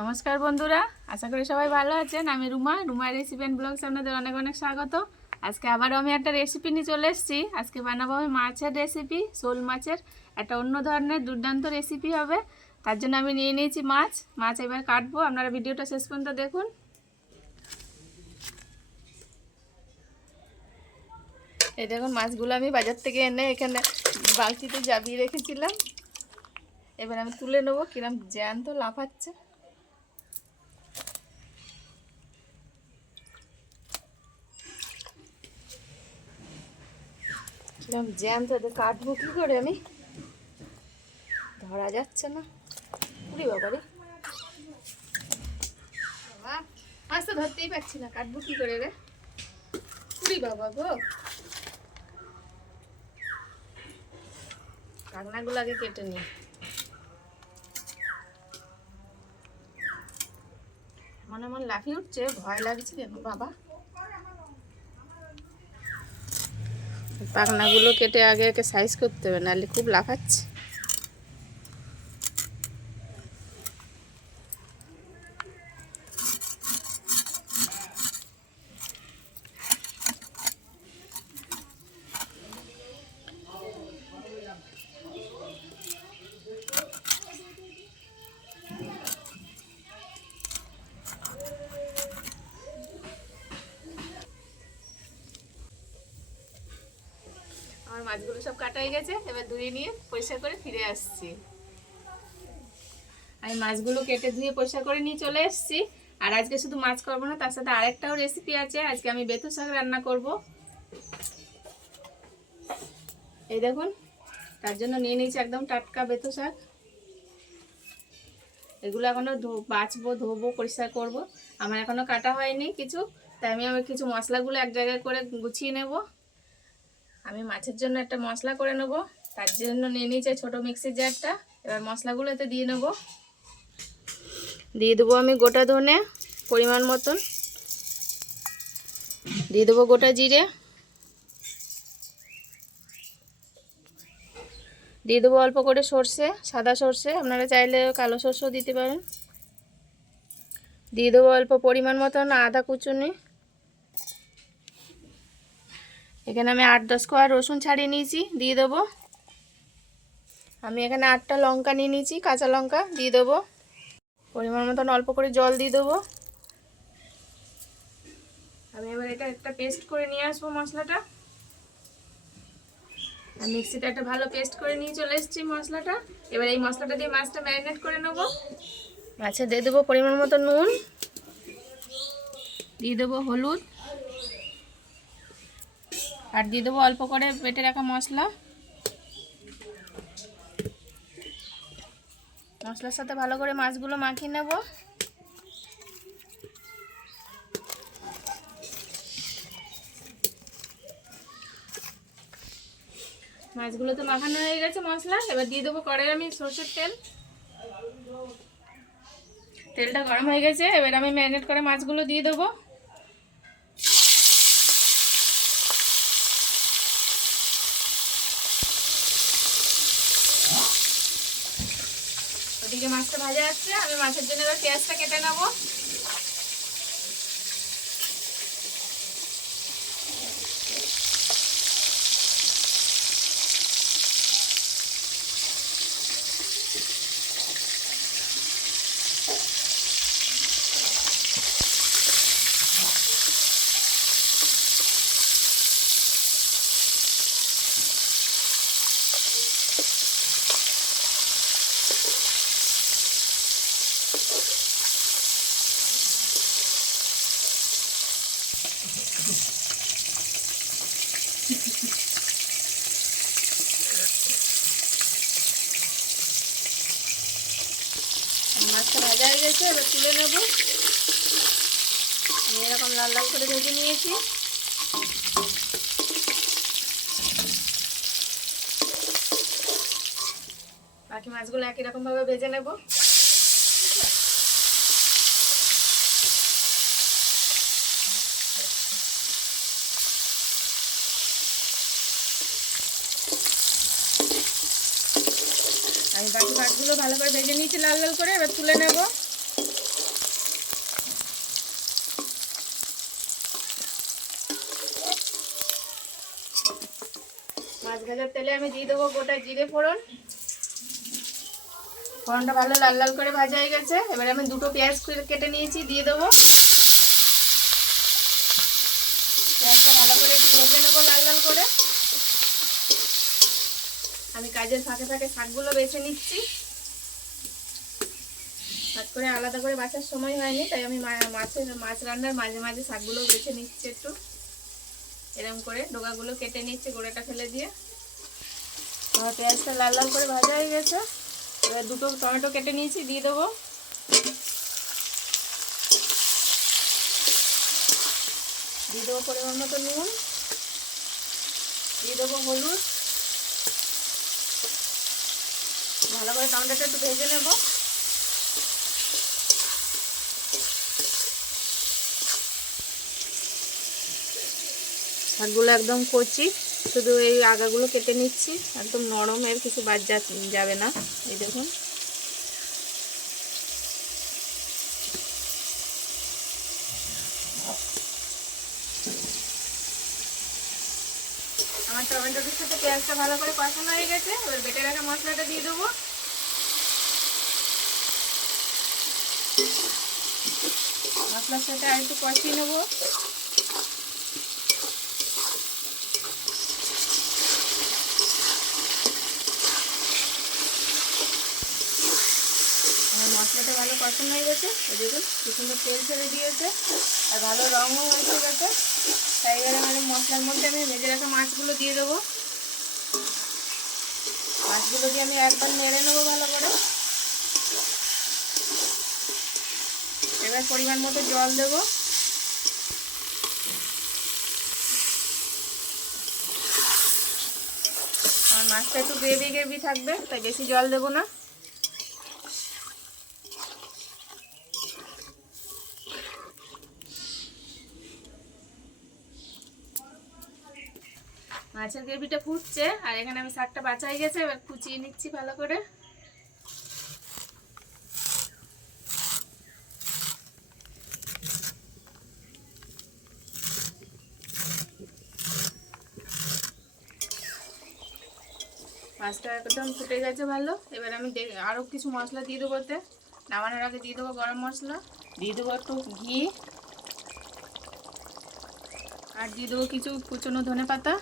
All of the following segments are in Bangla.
নমস্কার বন্ধুরা, আশা করি সবাই ভালো আছেন। আমি রুমা রেসিপি অ্যান্ড ব্লগস আপনাদের অনেক অনেক স্বাগত। আজকে আবারও আমি একটা রেসিপি নিয়ে চলে এসেছি। আজকে বানাবো আমি মাছের রেসিপি, শোল মাছের একটা অন্য ধরনের দুর্দান্ত রেসিপি হবে। তার জন্য আমি নিয়ে নিয়েছি মাছ এবার কাটবো। আপনারা ভিডিওটা শেষ পর্যন্ত দেখুন। এই দেখুন, মাছগুলো আমি বাজার থেকে এনে এখানে বালতিতে জাবিয়ে রেখেছিলাম। এবার আমি তুলে নেবো। কিরম জ্যান্ত লাফাচ্ছে। কিরম জ্যান্ত, এদের কাটবো কি করে আমি, ধরা যাচ্ছে না। উড়ি বাবারে, মাছ তো ধরতেই পারছি না, কাটবো কি করে রে। উড়ি বাবা গো, কাঁকড়াগুলো আগে কেটে নি। এমন লাফিয়ে উঠছে, ভয় লাগছে কেন বাবা। পাখনাগুলো কেটে আগে একে সাইজ করতে হবে, নাহলে খুব লাফাচ্ছে। আমার মাছগুলো সব কাটা হয়ে গেছে, এবার ধুয়ে নিয়ে পরিষ্কার করে ফিরে আসছি। আমি মাছগুলো কেটে ধুয়ে পরিষ্কার করে নিয়ে চলে এসেছি। আর আজকে শুধু মাছ করবো না, তার সাথে আরেকটাও রেসিপি আছে। আজকে আমি বেথু শাক রান্না করব। এই দেখুন, তার জন্য নিয়ে নিয়েছি একদম টাটকা বেথু শাক। এগুলো এখনো বাছবো, ধোবো, পরিষ্কার করব। আমার এখনো কাটা হয়নি কিছু, তাই আমি কিছু মশলাগুলো এক জায়গায় করে গুছিয়ে নেব। আমি মাছের জন্য একটা মশলা করে নেব, তার জন্য নিয়ে নিয়েছি ছোটো মিক্সির জারটা। এবার মশলাগুলো এতে দিয়ে নেব। দিয়ে দেবো আমি গোটা ধনে পরিমাণ মতন, দিয়ে দেবো গোটা জিরে, দিয়ে দেবো অল্প করে সর্ষে, সাদা সর্ষে, আপনারা চাইলে কালো সর্ষেও দিতে পারেন। দিয়ে দেবো অল্প পরিমাণ মতন আদা কুচুনি। এখানে আমি 8-10 কোয়া রসুন ছাড়িয়ে নিয়েছি, দিয়ে দেবো। আমি এখানে 8টা লঙ্কা নিয়ে নিয়েছি, কাঁচা লঙ্কা দিয়ে দেবো। পরিমাণ মতন অল্প করে জল দিয়ে দেবো। আমি এবার এটা একটা পেস্ট করে নিয়ে আসবো মশলাটা। আর মিক্সিতে একটা ভালো পেস্ট করে নিয়ে চলে এসেছি মশলাটা। এবার এই মশলাটা দিয়ে মাছটা ম্যারিনেট করে নেবো। মাছে দিয়ে দেবো পরিমাণ মতো নুন, দিয়ে দেবো হলুদ, আর দিয়ে দেবো অল্প করে বেটে রাখা মশলা। মশলার সাথে ভালো করে মাছগুলো মাখিয়ে নেব। মাছগুলো তো মাখানো হয়ে গেছে মশলা। এবার দিয়ে দেবো কড়াই আমি সরষের তেল। তেলটা গরম হয়ে গেছে, এবার আমি ম্যারিনেট করে মাছগুলো দিয়ে দেবো। ওদিকে মাছটা ভাজা আসছে, আমি মাছের জন্য এবার পেঁয়াজটা কেটে নেবো। মাছটা ভাজা হয়ে গেছে, এবার তুলে নেবো। আমি এরকম লাল লাল করে ভেজে নিয়েছি। বাকি মাছগুলো একই রকম ভাবে ভেজে নেব। আমি বাকি মাছগুলো ভালো করে ভেজে নিয়েছি লাল লাল করে, এবার তুলে নেব। ভাজার তেলে আমি দিয়ে দেবো গোটা জিরে ফোড়ন। ফোড়নটা ভালো লাল লাল করে ভাজা হয়ে গেছে। এবারে আমি দুটো পেঁয়াজ কেটে নিয়েছি, দিয়ে দেবো। পেঁয়াজটা ভালো করে একটু ভেজে নেবো লাল লাল করে। আমি কাজের ফাঁকে ফাঁকে শাকগুলো বেছে নিচ্ছি। হাত করে আলাদা করে বাছার সময় হয়নি, তাই আমি মাছ রান্নার মাঝে মাঝে শাকগুলো বেছে নিচ্ছি। একটু এরকম করে ডোকাগুলো কেটে নিচ্ছি গোড়াটা ফেলে দিয়ে। আমার পেঁয়াজটা লাল লাল করে ভাজা হয়ে গেছে। এবার দুটো টমেটো কেটে নিয়েছি, দিয়ে দেবো। দিয়ে দেবো পরিমাণ মতো নুন, দিয়ে দেবো হলুদ। ভালো করে টমেটোটা একটু ভেজে নেব। শাকগুলো একদম কচি, শুধু এই আগাগুলো কেটে নিচ্ছি। একদম নরম, এর কিছু বাদ যাবে না। এই দেখুন, আমার টমেটোর সাথে পেঁয়াজটা ভালো করে কষানো হয়ে গেছে। এবার বেটে রাখা মশলাটা দিয়ে দেবো। মশলার সাথে আর একটু কষিয়ে নেবো। মশলাটা ভালো কষানো হয়ে গেছে। দেখুন কি সুন্দর তেল ছেড়ে দিয়েছে আর ভালো রঙও হয়েছে গেছে। তাই এবারে মানে মশলার মধ্যে আমি ভেজে রাখা মাছগুলো দিয়ে দেবো। মাছগুলো দিয়ে আমি একবার নেড়ে নেবো ভালো করে। এবার পরিমাণ মতো জল দেবো। আর মাছটা একটু গ্রেভি গ্রেভি থাকবে, তাই বেশি জল দেবো না। মাছের গ্রেভিটা ফুটছে আর এখানে আমি শাকটা বাছা হয়ে গেছে। এবার কুচিয়ে নিচ্ছি ভালো করে। মাছটা একদম ফুটে গেছে ভালো। এবার আমি আরও কিছু মশলা দিয়ে দেবো। নামানোর আগে দিয়ে দেবো গরম মশলা, দিয়ে দেবো একটু ঘি, আর দিয়ে দেবো কিছু কুচনো ধনেপাতা।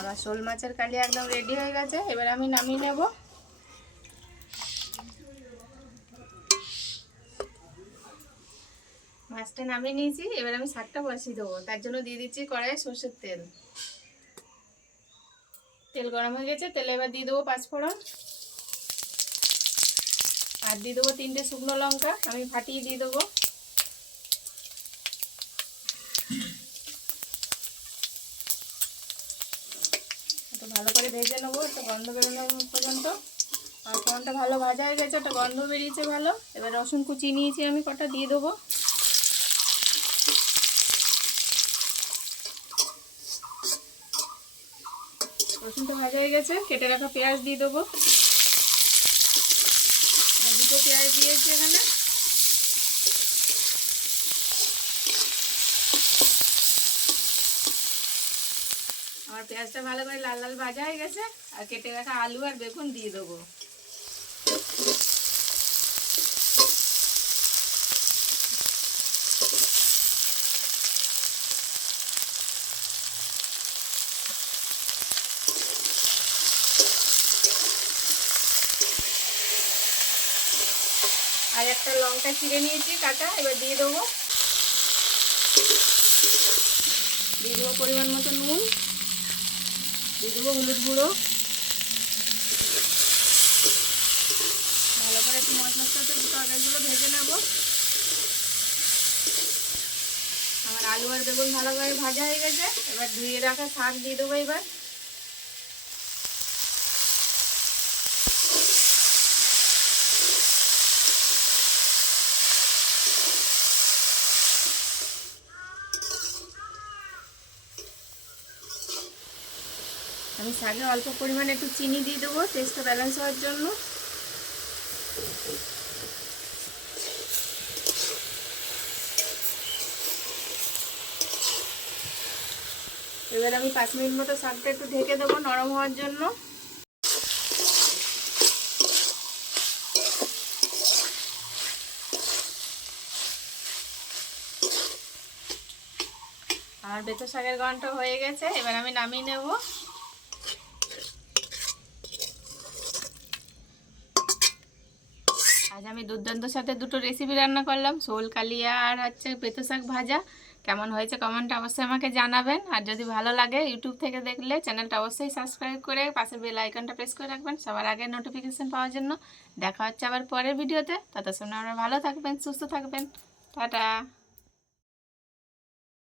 আমার শোল মাছের কালি একদম রেডি হয়ে গেছে। এবার আমি নামিয়ে নেব। মাছটা নামিয়ে নিয়েছি। এবার আমি শাকটা বসিয়ে দেবো। তার জন্য দিয়ে দিচ্ছি কড়াইয়ে সরষের তেল। তেল গরম হয়ে গেছে। তেলে এবার দিয়ে দেবো 5 ফোড়ন, আর দিয়ে দেবো 3টে শুকনো লঙ্কা। আমি ফাটিয়ে দিয়ে দেবো। একটু ভালো করে ভেজে নেবো, একটা গন্ধ বেরোনো পর্যন্ত। আর ফোড়নটা ভালো ভাজা হয়ে গেছে, একটা গন্ধ বেরিয়েছে ভালো। এবার রসুন কুচি নিয়েছি আমি, কটা দিয়ে দেবো। রসুনটা ভাজা হয়ে গেছে। কেটে রাখা পেঁয়াজ দিয়ে দেবো। দুটো পেঁয়াজ দিয়েছি এখানে। আমার পেঁয়াজটা ভালো করে লাল লাল ভাজা হয়ে গেছে। আর কেটে রাখা আলু আর বেগুন দিয়ে দেবো। আর একটা লঙ্কা চিড়ে নিয়েছি কাটা, এবার দিয়ে দেবো। দিয়ে দেবো পরিমাণ মতো নুন, দিয়ে দেবো হলুদ গুঁড়ো। ভালো করে একটু মশলার সাথে তরকারিগুলো ভেজে নেব। আমার আলু আর বেগুন ভালো করে ভাজা হয়ে গেছে। এবার ধুয়ে রাখা শাক দিয়ে দেবো। এবার আমি শাকে অল্প পরিমাণে একটু চিনি দিয়ে দেবো, টেস্টটা ব্যালেন্স হওয়ার জন্য। এবার আমি 5 মিনিট মতো শাকটা একটু ঢেকে দেবো নরম হওয়ার জন্য। আর বেতো শাকের ঘন্ট হয়ে গেছে, এবার আমি নামিয়ে নেব। আজ আমি দুর্দান্তর সাথে দুটো রেসিপি রান্না করলাম, শোল কালিয়া আর হচ্ছে বেতো শাক ভাজা। কেমন হয়েছে কমেন্টে অবশ্যই আমাকে জানাবেন। আর যদি ভালো লাগে ইউটিউব থেকে দেখলে চ্যানেলটা অবশ্যই সাবস্ক্রাইব করে পাশে বেল আইকনটা প্রেস করে রাখবেন সবার আগে নোটিফিকেশন পাওয়ার জন্য। দেখা হচ্ছে আবার পরের ভিডিওতে। ততক্ষণ আপনারা ভালো থাকবেন, সুস্থ থাকবেন। টাটা।